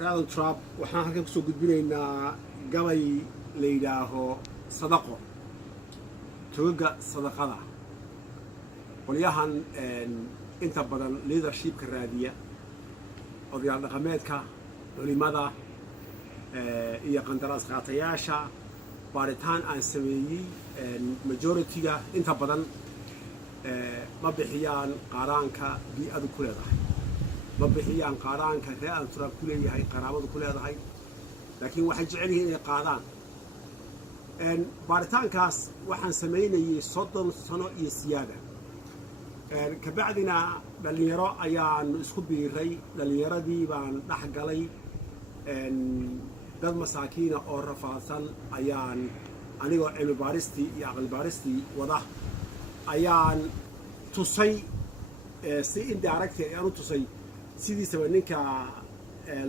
Donald Trump waxaan halkan kusoo gudbinaynaa gabay la yidhaaho sadaqo togaga sadaqada qolyahan inta badan leadershipka raadiya odayaal dhaqameedka culimada iyo qandaraas qaatayaasha baaritaan aan sameeyey majority-ga inta badan ma bixiyaan qaaraanka bii'adu ku leedahay ma bixiyaan qaaraanka Donald Trump ku leeyahay qaraabadu ku leedahay laakiin waxay jecel yihiin inay qaadaan baaritaankaas waxaan sameynayay 30 sano iyo siyaada kabacdina dhalinyaro ayaan isku biiray dhalinyaradii baan dhex galay dad masaakiina oo rafaadsan ayaan anigoo cilmi baaristii iyo aqal baaristii wada ayaan tusay si indirect aan u tusay sidiisaba ninka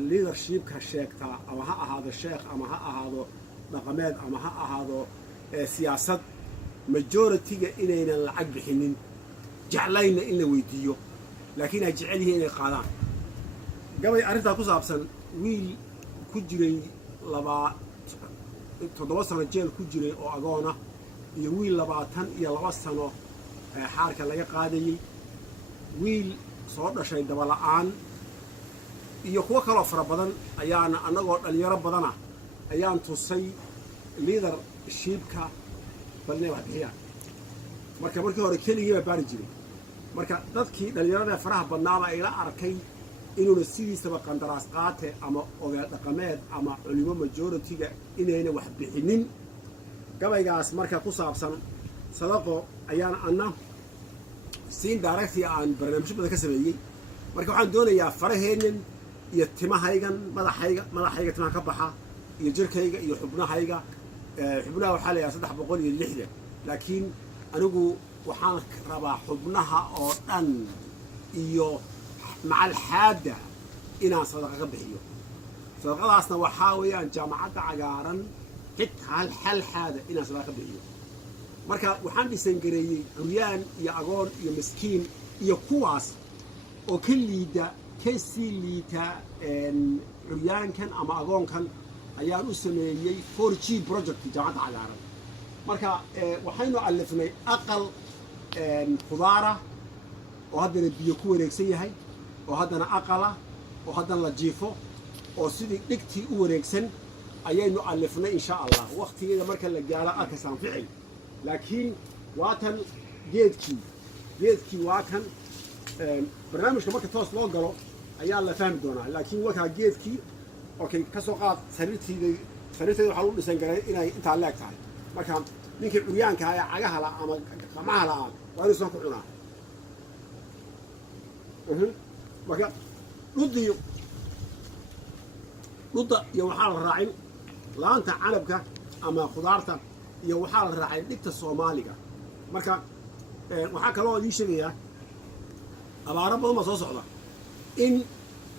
leadershipka sheegta ama ha ahaado sheekh ama ha ahaado dhaqameed ama ha ahaado siyaasad majority-ga inaynan lacag bixinin jeclayna in la weydiiyo laakiin ay jecel yihiin inay qaadaan gabay arrintaa ku saabsan wiil ku jiray 7 sano jeel ku jiray oo agoona iyo wiil 22 sano xaarka laga qaadayay wiil soo dhashay dabala'aan iyo kuwa kaloo fara badan ayaana annagoo dhalinyaro badana ayaan tusay leadershipka balnay wax bixiyaan markii hore keligii baa baari jiray marka dadkii dhalinyarada faraha badnaaba ay la arkay inuuna sidiisaba qandaraas qaate ama odayaal dhaqameed ama culimo majority-ga inayna wax bixinin gabaygaas marka ku saabsan sadaqo ayaan anna siin directly aan barnaamijyo badan ka sameeyey marka waxaan doonayaa faraheennan iyo timahaygan madaxayga timaha ka baxa iyo jirkayga iyo xubnaha waxaa la yidhaha 360 laakiin anigu waxaan rabaa xubnaha oo dhan iyo macal xaada inaan sadaqa ka bixiyo sadaqadaasna waxaa weeyaan jaamacadda cagaaran xitaa hal xaada inaan sadaqa ka bixiyo marka waxaan dhisan gareeyey curyaan iyo agoon iyo miskiin iyo kuwaas oo ka sii liita curyaankan ama agoonkan ayaan u sameeyey 4G project jaamacadda cagaaran marka waxaynu alifnay aqal khudaara oo haddana biyo ku wareegsan yahay oo haddana aqala oo haddana la jiifo oo sidii dhigtii u wareegsan ayaynu alifnay insha allah waqtigeeda marka la gaaro arkasaan ficil laakiin waatan geedkii waa kan barnaamijka marka toos loo galo ayaa la fahmi doonaa laakiin wakaa geedkii okay ka soo qaad sariirtayda waxaa lagu dhisan garay inay intaa leeg tahay marka ninkii curyaanka ee cagaha la ama qamaha la waa inuu soo ku cunaa marka dhudda iyo waxaa la raacin laanta canabka ama khudaarta iyo waxaa la raacay dhigta Soomaaliga marka waxaa kaloo idin sheegayaa abaaro badan ma soo socda in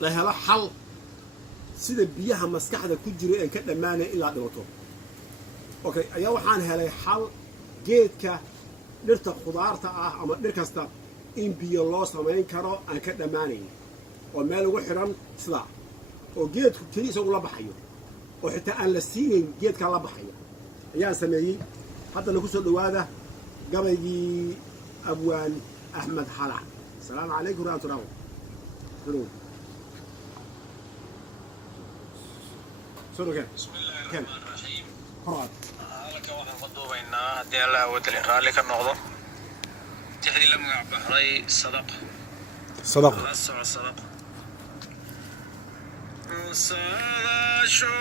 la helo xal sida biyaha maskaxda ku jira ee ka dhamaanay ilaa dhibato okay ayaa waxaan helay xal geedka dhirta khudaarta ah ama dhir kasta in biyo loo samayn karo aan ka dhamaanayn oo meel ugu xiran sida oo geedku kaliya isagu la baxayo oo xitaa aan la siinayn geedka la baxayo ayaan sameeyey haddana ku soo dhawaada gabaygii abwaan Ahmed Halac السلام عليكم ورحمة الله شنو كان بسم الله الرحمن الرحيم halka waxaan ku duubaynaa hadii Allah wadalin raali ka noqdo tixdii la magac baxday sadaqo شو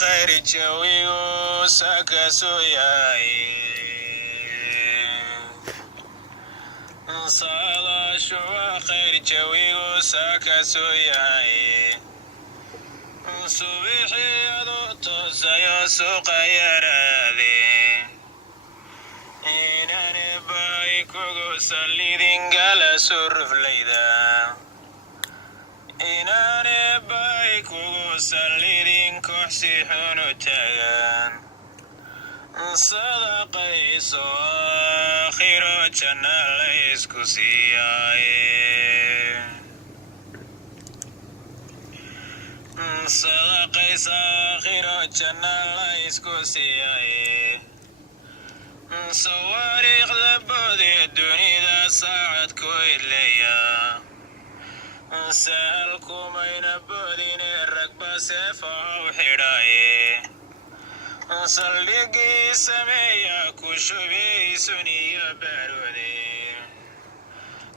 خير جوي وسكسو ياي صلاة شو خير جوي وسكسو ياي صبحي يضوط سيا سوق يرادي إنا نبايكو سليدين قال سرف ليدا إنا نبايكو سليدين كحسي حنو تاغان صدقيس آخر جنة ليسكو سياي صدقي ساخر جنة لا يسكسي صواريخ لبودي الدنيا ساعد كويد ليا سألكم أين بودين الركبة سيفا وحراي صلقي سميا كشبي سني بارودي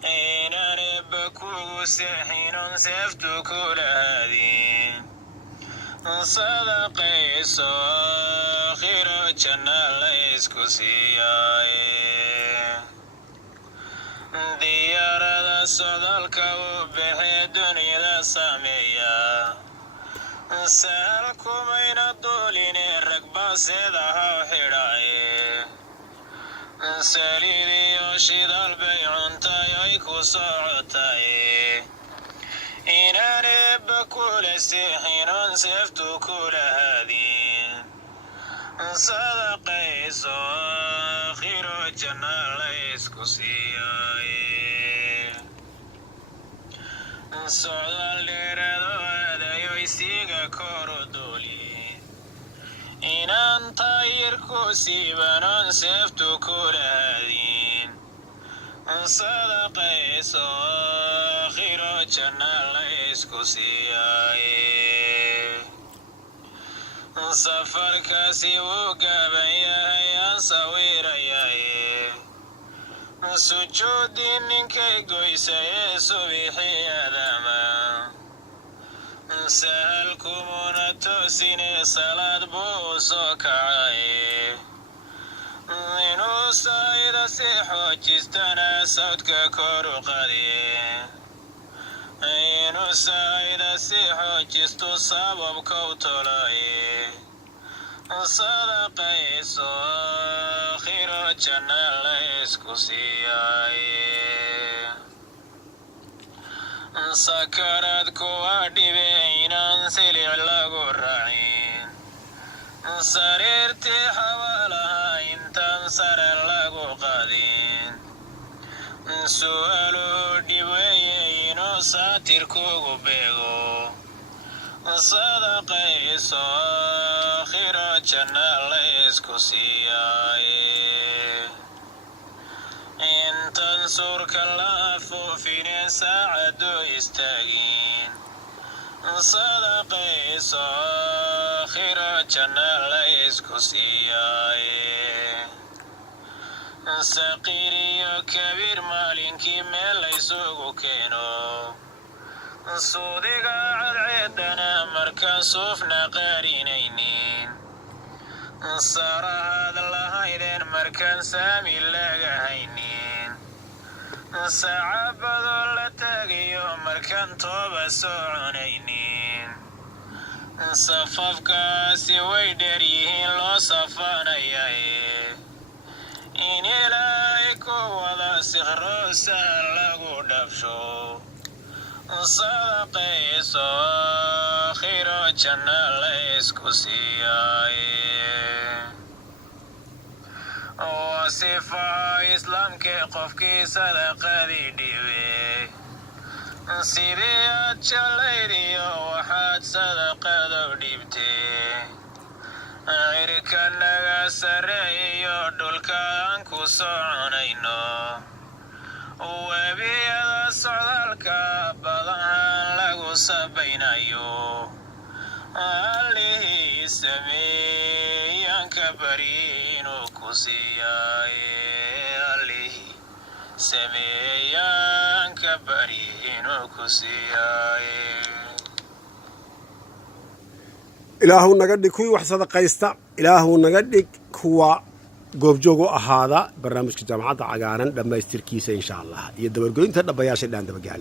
أين نبكو سحين سفت كل هذه صدقي ساخر جنة ليسكو سياي ديارة صدالك وبحي دنيا سامية سألكم أين الدولين الركبة سيدها وحراي سليلي يوشيد البيع انتايكو صعتاي إناني بكل السحين سفت كل هذه صدقي ساخر جنة ليسكو سياي سعدال ديردو هدايو يسيغا كورو دولي إنان طايركو سيبانون سفت كل هذه صدقي ساخر جنة ليسكو سياي سفر كاسي وقابن يا صوير يا سجود نكي قويس يسبحي آدما سألكم نتوسين صلاة بوسو كعاي إنو سايد سيحو جستنا صوتك كورو قدي إنو سايد سيحو جستو سبب كوتولاي صدقي ساخر جنة ليسكو سياي سكرت كوادي بينا سلع لغو الرعين سريرتي حوالها انتن سر لغو قدين سؤالو ديوينو ساتر كوغو بيغو صدقي ساخر جنة ليسكو سياي إن تنصرك الله فين ساعدو يستاقين صدقي ساخر جنة ليسكو سياي سقيري كبير مالينكي ميل يسوقو كينو صوديقا عدعيدنا مركان صوفنا قارينينين صار هذا الله إذن مركان سامي لغا هينين سعبدو لتاقيو مركان توبا سوعنينين صفافكاسي ويدريهين لو صفانياي إن إلهيكو وضا سخرو سهل لغو دفشو صدقي ساخر جنة ليسكو سياي وصفة إسلام كي قفكي صدقة ديوي سيريات شليري وحاد صدقة دو ديبتي عيركا نغا سريو دولكا انكو سعنينو وبيدا صدالكا بدان لغو سبينايو عليه سميان كبرينو كسياي عليه سميان كبرينو كسياي إلهو نقدك كوي وحصد قيستا إلهو نقدك كوا goobjoogo ahaada barnaamijka jaamacadda cagaaran dhammaystirkiisa insha Allah iyo dabargoynta dhabayaasha dhan daba gaal